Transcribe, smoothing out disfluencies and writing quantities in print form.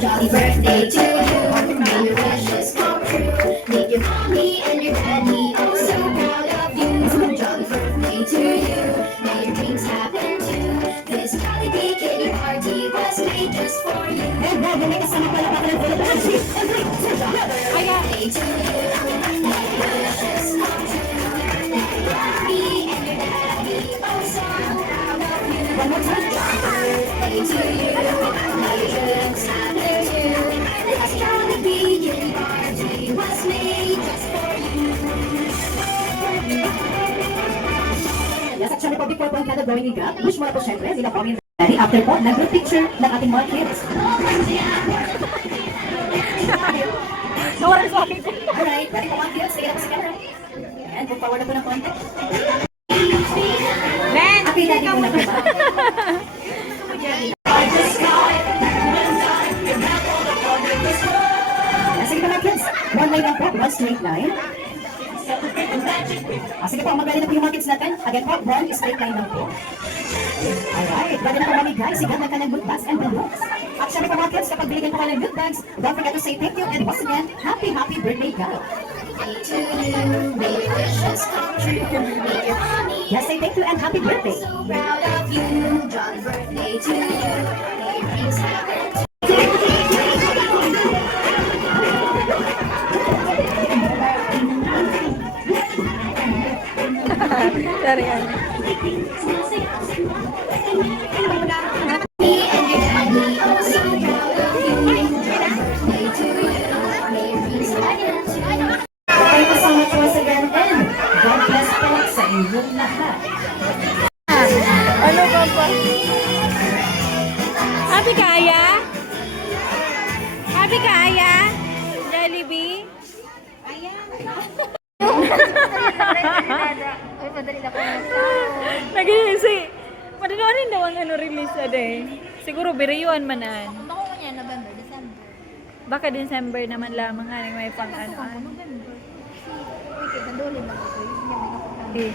Jolly birthday to you. May your wishes come true. Make your mommy and your daddy all so proud of you. Jolly birthday to you. May your dreams happen too. This Jollibee kitty party was made just for you. And now you make us some pala pa ng Philippines. Birthday to you. May your wishes come true. Make your mommy and your daddy all so proud of you. One more time. Birthday to you. May your dreams happen too. This Jollibee kitty party was made just for you. Yes, at syempre po, before po ang kada drawing ni Gab, wish mo na po syempre, nila po ang daddy. After po, nag-group picture ng ating mga kids. Nawaran sa akin ko. Alright, daddy po mga kids, sige na po sa camera. Ayan, move forward na po ng konti. Ben! Happy daddy po na po ba? Yes, sige po mga kids, one line lang po, one straight line. Sige po, magaling na po yung mga kids natin. Again po, one straight line lang po. Alright, ready na po mami guys. Sigat na ka ng good bags and balloons. At syempre po mga kids, kapag binigyan po ka ng good bags, don't forget to say thank you and once again, happy birthday, God. Birthday to you. May your wishes come true. Make your mommy Yes, say thank you and happy birthday. so proud of you. Jolly birthday to you. May your dreams happen too. Sorry, ano. Me and your daddy are so proud of you. Jolly birthday to you. May your dreams happen too. Thank you so much once again and God bless po sa inyong lahat. Ano ba ba? Happy ka, Aya? Happy ka, Aya? Jollibee? Nag-iisi. Madanorin daw ang ano release na day. Siguro biriyuan manan. Bako ko niya, November, December. Baka December naman lamang nga may pang ano. November. Wait, nandulin lang ako. Yun yung mga Eh.